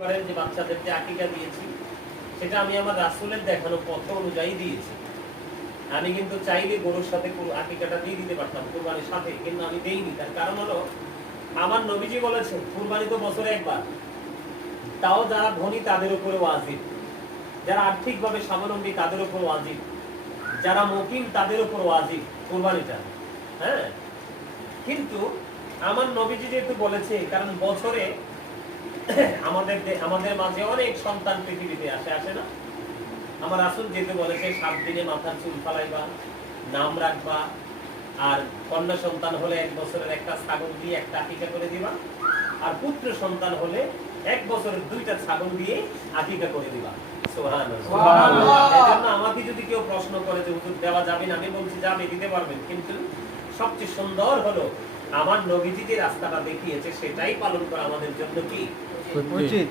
যে বাচ্চাদেরকে আকিকা দিয়েছি সেটা আমি আমার রাসূলের দেখানো পথ অনুযায়ী দিয়েছি। আমি কিন্তু চাইলে গরুর সাথে আকিকাটা দিয়ে দিতে পারতাম কুরবানির সাথে, কিন্তু আমি দেইনি। তার কারণ হলো আমার নবীজি বলেছেন কুরবানি তো বছরে একবার, তাও যারা ধনী তাদের উপরে ওয়াজিব, যারা আর্থিকভাবে স্বাবলম্বী তাদের উপর ওয়াজিব, যারা মুকিম তাদের উপর ওয়াজিব কুরবানিটা। হ্যাঁ, কিন্তু আমার নবীজি যেহেতু বলেছে, কারণ বছরে আমাদের মাঝে অনেক সন্তান পৃথিবীতে আসে না? আমার রাসূল যেহেতু বলেছে 7 দিনে মাথার চুল ফালাইবা, নাম রাখবা, আর কন্যা সন্তান হলে 1 বছরের একটা ছাগল দিয়ে একটা আকিকা করে দিবা, আর পুত্র সন্তান হলে 1 বছরের 2টা ছাগল দিয়ে আকিকা করে দিবা। সুবহানাল্লাহ। এজন্য আমাকে যদি কেউ প্রশ্ন করে যে হুজুর দেওয়া যাবে না, আমি বলছি যাবে, দিতে পারবেন, কিন্তু সবচেয়ে সুন্দর হলো আমার নবীজি যে রাস্তাটা দেখিয়েছে সেটাই পালন করা আমাদের জন্য কি উচিত।